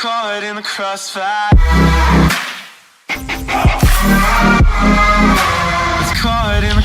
caught in the crossfire. Was caught in the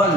1।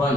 1।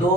2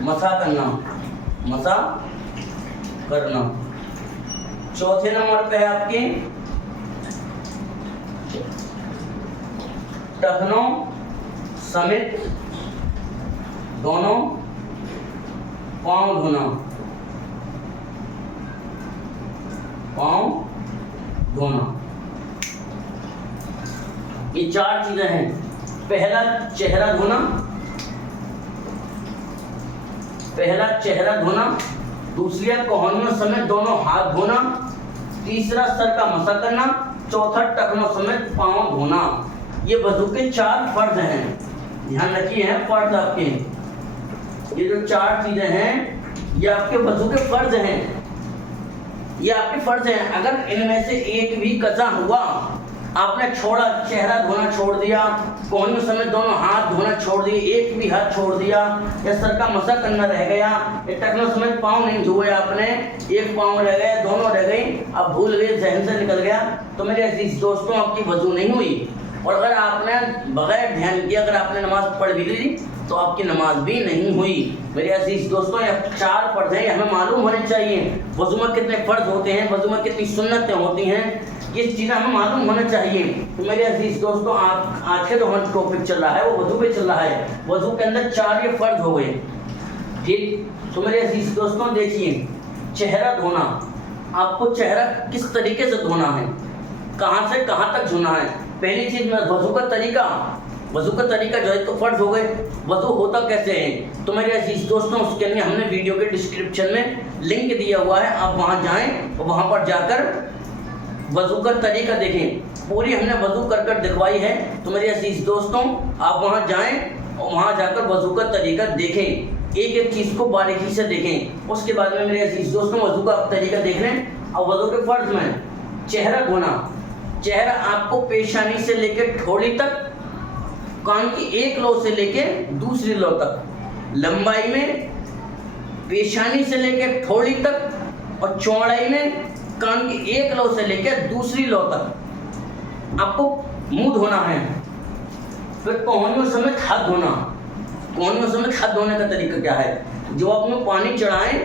مسا کرنا، مسا کرنا۔ چوتھے نمبر پہ ہے آپ کے ٹخنوں سمیت دونوں پاؤں دھونا، پاؤں دھونا۔ یہ چار چیزیں ہیں۔ پہلا چہرہ دھونا، پہلا چہرہ دھونا، دوسری کوہنیوں سمیت دونوں ہاتھ دھونا، تیسرا سر کا مسح کرنا، چوتھا ٹخنوں سمیت پاؤں دھونا۔ یہ وضو کے چار فرض ہیں، دھیان رکھیے ہیں فرض آپ کے۔ یہ جو چار چیزیں ہیں یہ آپ کے وضو کے فرض ہیں، یہ آپ کے فرض ہیں۔ اگر ان میں سے ایک بھی قضا ہوا، آپ نے چھوڑا، چہرہ دھونا چھوڑ دیا، کوہنیوں سمیت دونوں ہاتھ دھونا چھوڑ دیے، ایک بھی ہاتھ چھوڑ دیا، یا سر کا مسح کرنا رہ گیا، یا ٹخنوں سمیت پاؤں نہیں دھوئے آپ نے، ایک پاؤں رہ گیا، دونوں رہ گئی، اب بھول گئے، ذہن سے نکل گیا، تو میرے عزیز دوستوں آپ کی وضو نہیں ہوئی۔ اور اگر آپ نے بغیر دھیان کیا اگر آپ نے نماز پڑھ بھی لی تو آپ کی نماز بھی نہیں ہوئی۔ میرے عزیز دوستوں یہ چار فرض ہیں، یہ ہمیں معلوم ہونے چاہیے۔ وضو میں کتنے فرض ہوتے ہیں، وضو میں کتنی سنتیں ہوتی ہیں، یہ چیزیں ہمیں معلوم ہونا چاہیے۔ تو میرے عزیز دوستوں آج کے جو ہمارا ٹاپک چل رہا ہے وہ وضو پہ چل رہا ہے۔ وضو کے اندر چار یہ فرض ہو گئے، ٹھیک۔ تو میرے عزیز دوستوں دیکھیے، چہرہ دھونا، آپ کو چہرہ کس طریقے سے دھونا ہے، کہاں سے کہاں تک دھونا ہے۔ پہلی چیز میں وضو کا طریقہ، وضو کا طریقہ جو ہے تو فرض ہو گئے۔ وضو ہوتا کیسے ہے تو میرے عزیز دوستوں اس کے لیے ہم نے ویڈیو کے ڈسکرپشن میں لنک دیا ہوا ہے، آپ وہاں جائیں اور وہاں پر جا کر وضو کا طریقہ دیکھیں، پوری ہم نے وضو کر کر دکھوائی ہے۔ تو میرے عزیز دوستوں آپ وہاں جائیں اور وہاں جا کر وضو کا طریقہ دیکھیں، ایک ایک چیز کو باریکی سے دیکھیں۔ اس کے بعد میں میرے عزیز دوستوں وضو کا طریقہ دیکھ لیں۔ اور وضو کے فرض میں چہرہ دھونا، چہرہ آپ کو پیشانی سے لے کے ٹھوڑی تک، کان کی ایک لو سے لے کے دوسری لو تک، لمبائی میں پیشانی سے لے کے ٹھوڑی تک، اور چوڑائی میں کان کی ایک لو سے لے کے دوسری لو تک آپ کو منہ دھونا ہے۔ پھر کوہنیوں سمیت ہاتھ دھونا۔ کوہنیوں سمیت ہاتھ دھونے کا طریقہ کیا ہے، جو آپ میں پانی چڑھائیں،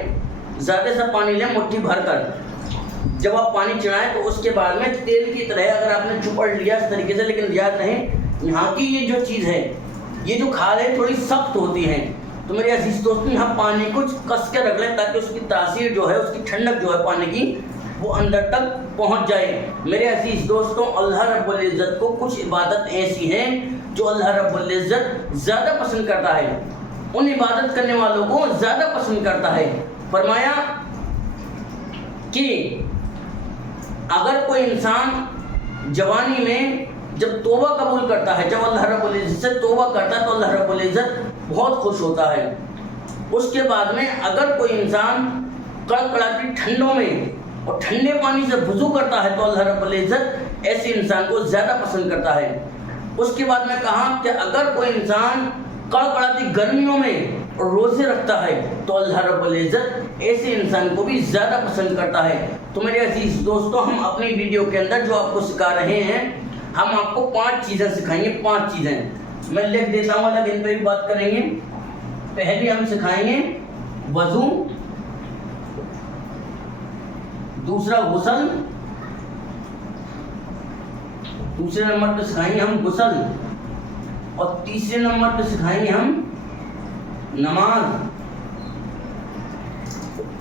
زیادہ سا پانی لیں مٹھی بھر کر، جب آپ پانی چڑھائیں تو اس کے بعد میں تیل کی طرح اگر آپ نے چپڑ لیا اس طریقے سے، لیکن یاد رہے یہاں کی یہ جو چیز ہے، یہ جو کھال ہے تھوڑی سخت ہوتی ہے، تو میرے عزیز دوستوں یہاں پانی کو کس کے رکھ لیں تاکہ اس کی تاثیر جو ہے، اس کی ٹھنڈک جو ہے پانی کی وہ اندر تک پہنچ جائے۔ میرے عزیز دوستوں اللہ رب العزت کو کچھ عبادت ایسی ہیں جو اللہ رب العزت زیادہ پسند کرتا ہے، ان عبادت کرنے والوں کو زیادہ پسند کرتا ہے۔ فرمایا کہ اگر کوئی انسان جوانی میں جب توبہ قبول کرتا ہے، جب اللہ رب العزت سے توبہ کرتا ہے تو اللہ رب العزت بہت خوش ہوتا ہے۔ اس کے بعد میں اگر کوئی انسان کڑکڑاتی ٹھنڈوں میں اور ٹھنڈے پانی سے وضو کرتا ہے تو اللہ رب العزت ایسے انسان کو زیادہ پسند کرتا ہے۔ اس کے بعد میں کہا کہ اگر کوئی انسان کڑکڑاتی گرمیوں میں روزے رکھتا ہے تو اللہ رب العزت ایسے انسان کو بھی زیادہ پسند کرتا ہے۔ تو میرے عزیز دوستو ہم اپنی ویڈیو کے اندر جو آپ کو سکھا رہے ہیں، ہم آپ کو 5 چیزیں سکھائیں گے، 5 چیزیں میں لکھ دیتا ہوں، الگ ان پہ بھی بات کریں گے۔ پہلی ہم سکھائیں گے وضو، دوسرا غسل، دوسرے نمبر پہ سکھائیں گے ہم غسل، اور تیسرے نمبر پہ سکھائیں گے ہم نماز،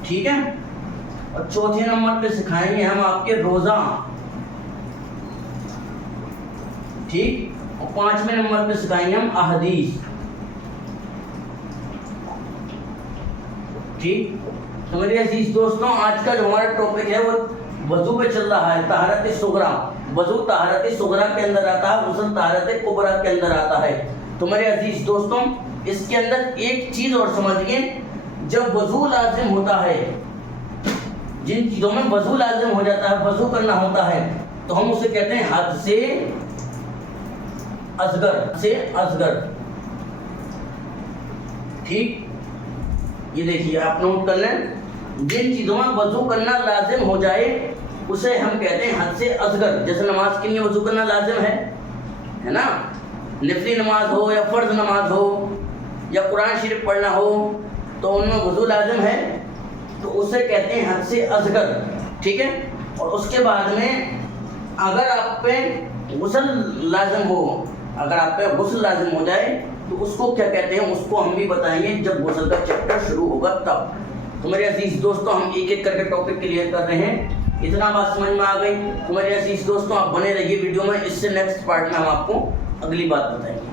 ٹھیک ہے، اور چوتھے نمبر پہ سکھائیں گے ہم آپ کے روزہ، ٹھیک، اور 5ویں نمبر پہ سکھائیں گے ہم احادیث، ٹھیک۔ تو میرے عزیز دوستوں آج کا جو ہمارا ٹاپک ہے وہ وضو پہ چل رہا ہے، طہارت صغریٰ۔ وضو طہارت صغریٰ کے اندر آتا ہے، غسل طہارت کبریٰ کے اندر آتا ہے۔ تو میرے عزیز دوستوں اس کے اندر ایک چیز اور سمجھیے، جب وضو لازم ہوتا ہے، جن چیزوں میں وضو لازم ہو جاتا ہے، وضو کرنا ہوتا ہے، تو ہم اسے کہتے ہیں حد سے اصغر، ٹھیک۔ یہ دیکھیے آپ نوٹ کر لیں، جن چیزوں میں وضو کرنا لازم ہو جائے اسے ہم کہتے ہیں حد سے اصغر۔ جیسے نماز کے لیے وضو کرنا لازم ہے نا، نفلی نماز ہو یا فرض نماز ہو یا قرآن شریف پڑھنا ہو تو ان میں وضو لازم ہے تو اسے کہتے ہیں حدث اصغر، ٹھیک ہے. اور اس کے بعد میں اگر آپ پہ غسل لازم ہو، اگر آپ پہ غسل لازم ہو جائے تو اس کو کیا کہتے ہیں، اس کو ہم بھی بتائیں گے جب غسل کا چیپٹر شروع ہوگا تب. تو میرے عزیز دوستوں ہم ایک ایک کر کے ٹاپک کلیئر کر رہے ہیں. اتنا بات سمجھ میں آ گئی تو میرے عزیز دوستوں آپ بنے رہیے ویڈیو میں، اس سے نیکسٹ پارٹ میں ہم آپ کو اگلی بات بتائیں گے.